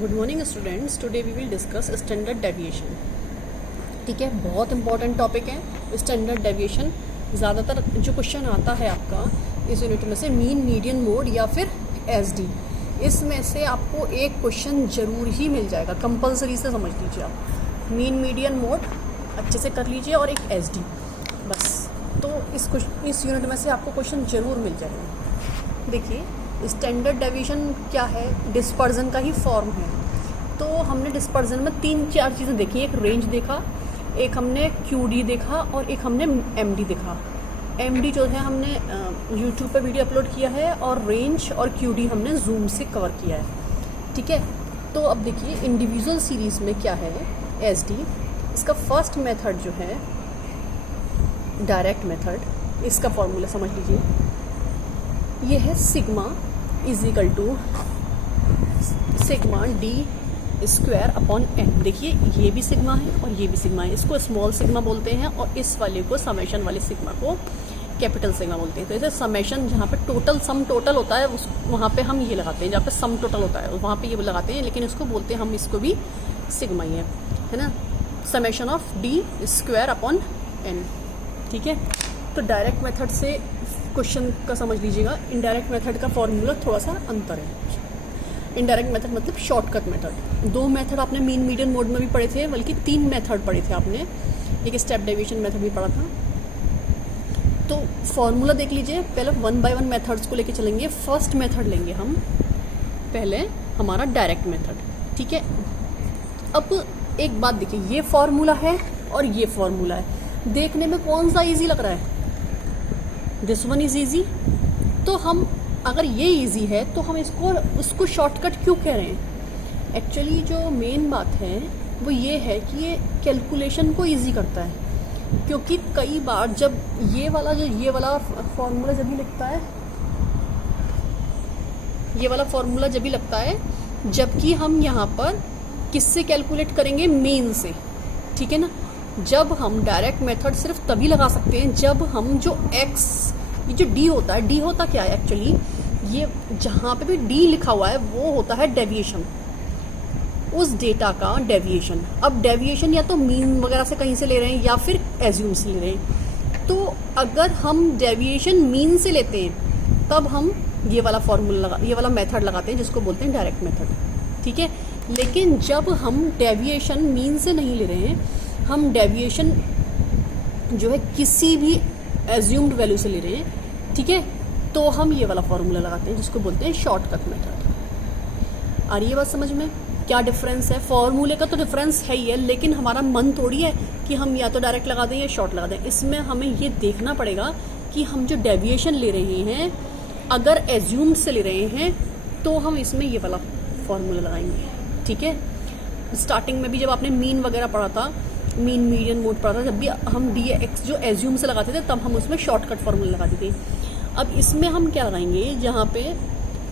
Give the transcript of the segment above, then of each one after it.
Good morning students, today we will discuss standard deviation. ठीक है, बहुत इंपॉर्टेंट टॉपिक है स्टैंडर्ड डेविएशन। ज़्यादातर जो क्वेश्चन आता है आपका इस यूनिट में से मीन, मीडियन, मोड या फिर एसडी, इसमें से आपको एक क्वेश्चन जरूर ही मिल जाएगा, कंपलसरी से समझ लीजिए आप। मीन, मीडियन, मोड अच्छे से कर लीजिए और एक एसडी, बस। तो इस यूनिट में से आपको क्वेश्चन जरूर मिल जाएगा। देखिए, स्टैंडर्ड डेविएशन क्या है? डिस्पर्जन का ही फॉर्म है। तो हमने डिस्पर्जन में 3-4 चीज़ें देखी। एक रेंज देखा, एक हमने क्यूडी देखा और एक हमने एमडी देखा। एमडी जो है हमने यूट्यूब पे वीडियो अपलोड किया है और रेंज और क्यूडी हमने जूम से कवर किया है। ठीक है, तो अब देखिए इंडिविजुअल सीरीज़ में क्या है एसडी। इसका फर्स्ट मेथड जो है डायरेक्ट मेथड, इसका फॉर्मूला समझ लीजिए। ये है sigma is equal to sigma D square upon N. देखिए, ये भी सिग्मा है और ये भी सिग्मा है। इसको स्मॉल सिग्मा बोलते हैं और इस वाले को, समेशन वाले सिग्मा को, कैपिटल सिग्मा बोलते हैं। तो जैसे समेशन जहाँ पे टोटल सम टोटल होता है उस वहाँ पे हम ये लगाते हैं, जहाँ पे सम टोटल होता है वहाँ पे ये लगाते हैं, लेकिन इसको बोलते हैं हम, इसको भी सिग्मा ही है ना। Summation of D square upon N. ठीक है, तो डायरेक्ट मेथड से क्वेश्चन का समझ लीजिएगा। इनडायरेक्ट मेथड का फॉर्मूला थोड़ा सा अंतर है। इनडायरेक्ट मेथड मतलब शॉर्टकट मेथड। 2 मेथड आपने मीन, मीडियन, मोड में भी पढ़े थे, बल्कि 3 मेथड पढ़े थे आपने। एक स्टेप डेविएशन मेथड भी पढ़ा था। तो फॉर्मूला देख लीजिए। पहले 1 by 1 मेथड्स को लेके चलेंगे। फर्स्ट मेथड लेंगे हम पहले, हमारा डायरेक्ट मेथड। ठीक है, अब एक बात देखिए, ये फॉर्मूला है और ये फॉर्मूला है। देखने में कौन सा ईजी लग रहा है? This one is easy. तो हम, अगर ये ईजी है तो हम उसको शॉर्टकट क्यों कह रहे हैं? एक्चुअली जो मेन बात है वो ये है कि ये कैलकुलेशन को ईजी करता है। क्योंकि कई बार जब ये वाला फॉर्मूला जब भी लगता है, ये वाला फॉर्मूला जब भी लगता है जबकि हम यहाँ पर किससे कैलकुलेट करेंगे? मीन से। ठीक है ना। जब हम डायरेक्ट मेथड सिर्फ तभी लगा सकते हैं जब हम जो एक्स, ये जो डी होता है, डी होता क्या है एक्चुअली? ये जहाँ पे भी डी लिखा हुआ है वो होता है डेविएशन, उस डेटा का डेविएशन। अब डेविएशन या तो मीन वगैरह से कहीं से ले रहे हैं या फिर एज्यूम से ले रहे हैं। तो अगर हम डेविएशन मीन से लेते हैं तब हम ये वाला मेथड लगाते हैं जिसको बोलते हैं डायरेक्ट मेथड। ठीक है, लेकिन जब हम डेविएशन मीन से नहीं ले रहे हैं, हम डेविएशन जो है किसी भी एज्यूम्ड वैल्यू से ले रहे हैं, ठीक है, तो हम ये वाला फॉर्मूला लगाते हैं जिसको बोलते हैं शॉर्टकट मेथड। आ रही है बात समझ में? क्या डिफरेंस है? फॉर्मूले का तो डिफरेंस है ही है, लेकिन हमारा मन थोड़ी है कि हम या तो डायरेक्ट लगा दें या शॉर्ट लगा दें। इसमें हमें ये देखना पड़ेगा कि हम जो डेविएशन ले रहे हैं, अगर एज्यूम्ड से ले रहे हैं तो हम इसमें ये वाला फॉर्मूला लगाएंगे। ठीक है, स्टार्टिंग में भी जब आपने मीन वगैरह पढ़ा था, मीन, मीडियन, मोड पढ़ा था, जब भी हम डी एक्स जो एज्यूम से लगाते थे तब हम उसमें शॉर्टकट फॉर्मूला लगाते थे। अब इसमें हम क्या लगाएंगे? जहाँ पे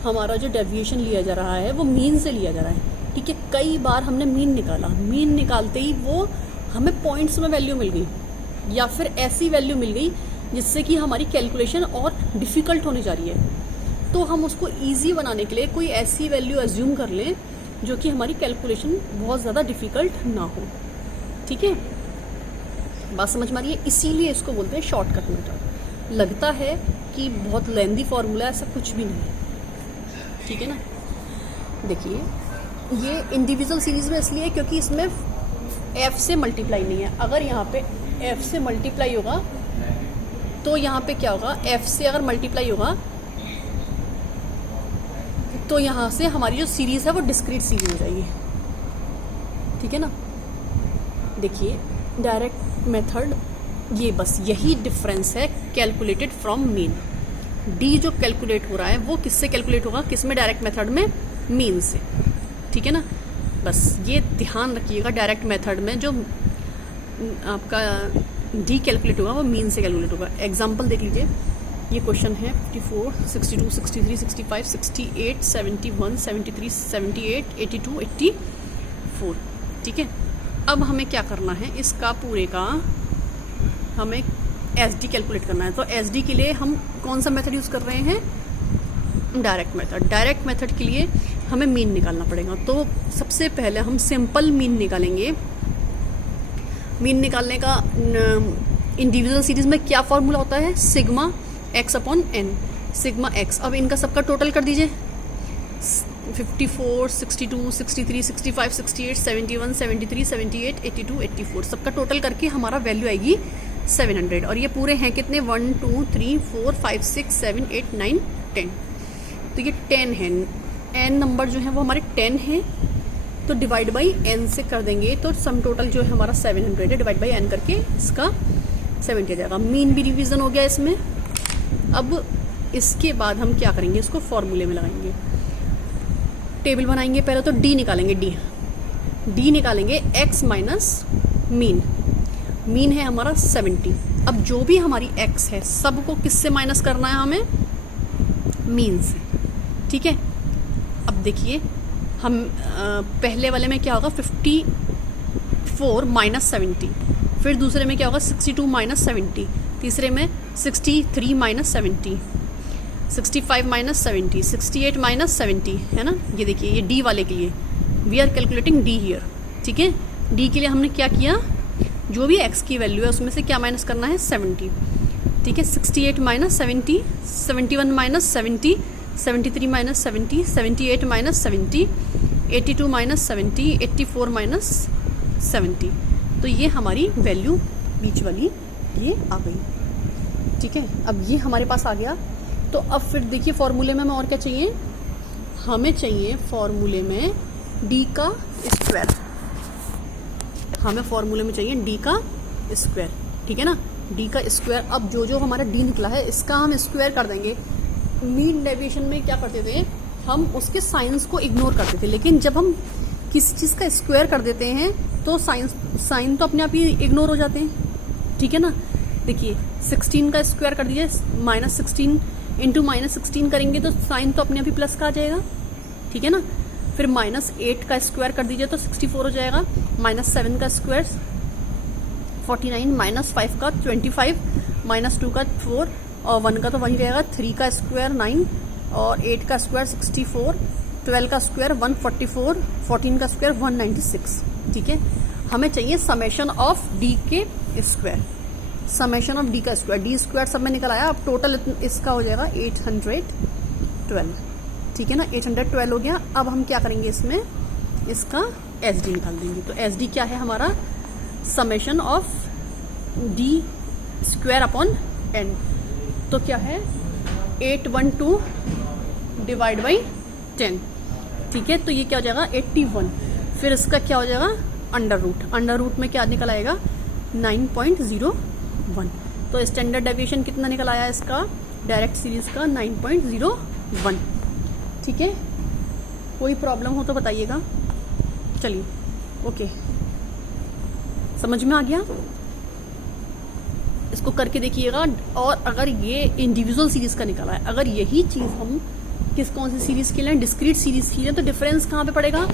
हमारा जो डेविएशन लिया जा रहा है वो मीन से लिया जा रहा है। ठीक है, कई बार हमने मीन निकाला, मीन निकालते ही वो हमें पॉइंट्स में वैल्यू मिल गई या फिर ऐसी वैल्यू मिल गई जिससे कि हमारी कैलकुलेशन और डिफ़िकल्ट होने जा रही है। तो हम उसको ईजी बनाने के लिए कोई ऐसी वैल्यू एज्यूम कर लें जो कि हमारी कैलकुलेशन बहुत ज़्यादा डिफ़िकल्ट ना हो। ठीक है, बात समझ में आ रही है? इसीलिए इसको बोलते हैं शॉर्टकट मेथड। लगता है कि बहुत लेंदी फॉर्मूला, ऐसा कुछ भी नहीं है। ठीक है ना। देखिए, ये इंडिविजुअल सीरीज में इसलिए क्योंकि इसमें एफ से मल्टीप्लाई नहीं है। अगर यहाँ पे एफ से मल्टीप्लाई होगा तो यहाँ पे क्या होगा? एफ से अगर मल्टीप्लाई होगा तो यहाँ से हमारी जो सीरीज है वो डिस्क्रीट सीरीज हो जाएगी। ठीक है ना। देखिए, डायरेक्ट मेथड, ये बस यही डिफरेंस है कैलकुलेटेड फ्रॉम मीन। डी जो कैलकुलेट हो रहा है वो किससे कैलकुलेट होगा? किसमें? डायरेक्ट मेथड में, मीन से। ठीक है ना। बस ये ध्यान रखिएगा, डायरेक्ट मेथड में जो आपका डी कैलकुलेट होगा वो मीन से कैलकुलेट होगा। एग्जाम्पल देख लीजिए, ये क्वेश्चन है 54, 62, 63, 65, 68, 71, 73, 78, 82, 84। ठीक है, अब हमें क्या करना है? इसका पूरे का हमें एसडी कैलकुलेट करना है। तो एसडी के लिए हम कौन सा मेथड यूज़ कर रहे हैं? डायरेक्ट मेथड के लिए हमें मीन निकालना पड़ेगा। तो सबसे पहले हम सिंपल मीन निकालेंगे। मीन निकालने का इंडिविजुअल सीरीज में क्या फॉर्मूला होता है, sigma X upon N, sigma X. अब इनका सबका टोटल कर दीजिए, 54, 62, 63, 65, 68, 71, 73, 78, 82, 84 सबका टोटल करके हमारा वैल्यू आएगी 700। और ये पूरे हैं कितने, 1 2 3 4 5 6 7 8 9 10। तो ये 10 है, एन नंबर जो है वो हमारे 10 हैं, तो डिवाइड बाई एन से कर देंगे तो सम टोटल जो है हमारा 700 है, डिवाइड बाई एन करके इसका 70 आ जाएगा। मीन भी रिवीजन हो गया इसमें। अब इसके बाद हम क्या करेंगे, इसको फॉर्मूले में लगाएंगे, टेबल बनाएंगे। पहले तो डी निकालेंगे, डी निकालेंगे एक्स माइनस मीन, मीन है हमारा 70। अब जो भी हमारी एक्स है सबको किससे माइनस करना है हमें, मीन से, ठीक है। अब देखिए हम पहले वाले में क्या होगा, 54 माइनस 70, फिर दूसरे में क्या होगा 62 माइनस 70, तीसरे में 63 माइनस 70, 65 माइनस 70, 68 माइनस 70, है ना। ये देखिए ये डी वाले के लिए we are calculating D here, ठीक है। डी के लिए हमने क्या किया, जो भी एक्स की वैल्यू है उसमें से क्या माइनस करना है, 70, ठीक है। 68 minus 70, 71 minus 70, 73 minus 70, 78 minus 70, 82 minus 70, 84 minus 70। तो ये हमारी वैल्यू बीच वाली ये आ गई, ठीक है। अब ये हमारे पास आ गया। तो अब फिर देखिए फॉर्मूले में हमें और क्या चाहिए, हमें चाहिए फॉर्मूले में डी का स्क्वायर, हमें फॉर्मूले में चाहिए डी का स्क्वायर, ठीक है ना, डी का स्क्वायर। अब जो जो हमारा डी निकला है इसका हम स्क्वायर कर देंगे। मीन डेविएशन में क्या करते थे हम, उसके साइंस को इग्नोर करते थे, लेकिन जब हम किसी चीज़ का स्क्वायर कर देते हैं तो साइन तो अपने आप ही इग्नोर हो जाते हैं, ठीक है ना। देखिए 16 का स्क्वायर कर दीजिए, -16 इंटू -16 करेंगे तो साइन तो अपने आप ही प्लस का आ जाएगा, ठीक है ना। फिर -8 का स्क्वायर कर दीजिए तो 64 हो जाएगा, -7 का स्क्वायर 49, -5 का 25, -2 का 4 और 1 का तो वही रहेगा, 3 का स्क्वायर 9 और 8 का स्क्वायर 64, 12 का स्क्वायर 144, 14 का स्क्वायर 196, ठीक है। हमें चाहिए समेशन ऑफ डी के स्क्वायर, समेशन ऑफ डी का स्क्वायर, डी स्क्वायर सब में निकल आया। अब टोटल इसका हो जाएगा 812, ठीक है ना, 812 हो गया। अब हम क्या करेंगे इसमें, इसका एस डी निकाल देंगे। तो एस डी क्या है हमारा, summation of D square upon N. तो क्या है 812 डिवाइड बाई 10, ठीक है। तो ये क्या हो जाएगा 81। फिर इसका क्या हो जाएगा अंडर रूट में क्या निकल आएगा 9.01। तो स्टैंडर्ड डेविएशन कितना निकल आया इसका, डायरेक्ट सीरीज का 9.01, ठीक है। कोई प्रॉब्लम हो तो बताइएगा। चलिए ओके, समझ में आ गया, इसको करके देखिएगा। और अगर ये इंडिविजुअल सीरीज का निकला है, अगर यही चीज हम कौन सी सीरीज के लिए, डिस्क्रीट सीरीज के लिए, तो डिफरेंस कहाँ पे पड़ेगा,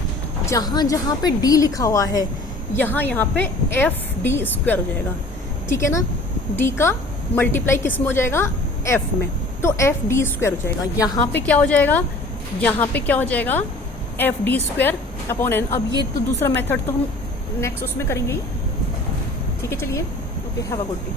जहां जहां पे डी लिखा हुआ है यहाँ पे एफ डी स्क्वायर हो जाएगा, ठीक है ना। डी का मल्टीप्लाई किस में हो जाएगा, एफ में, तो एफ डी स्क्वायर हो जाएगा। यहाँ पे क्या हो जाएगा, यहाँ पे क्या हो जाएगा F D square upon N. अब ये तो दूसरा मेथड तो हम नेक्स्ट उसमें करेंगे ही, ठीक है। चलिए okay, have a good day.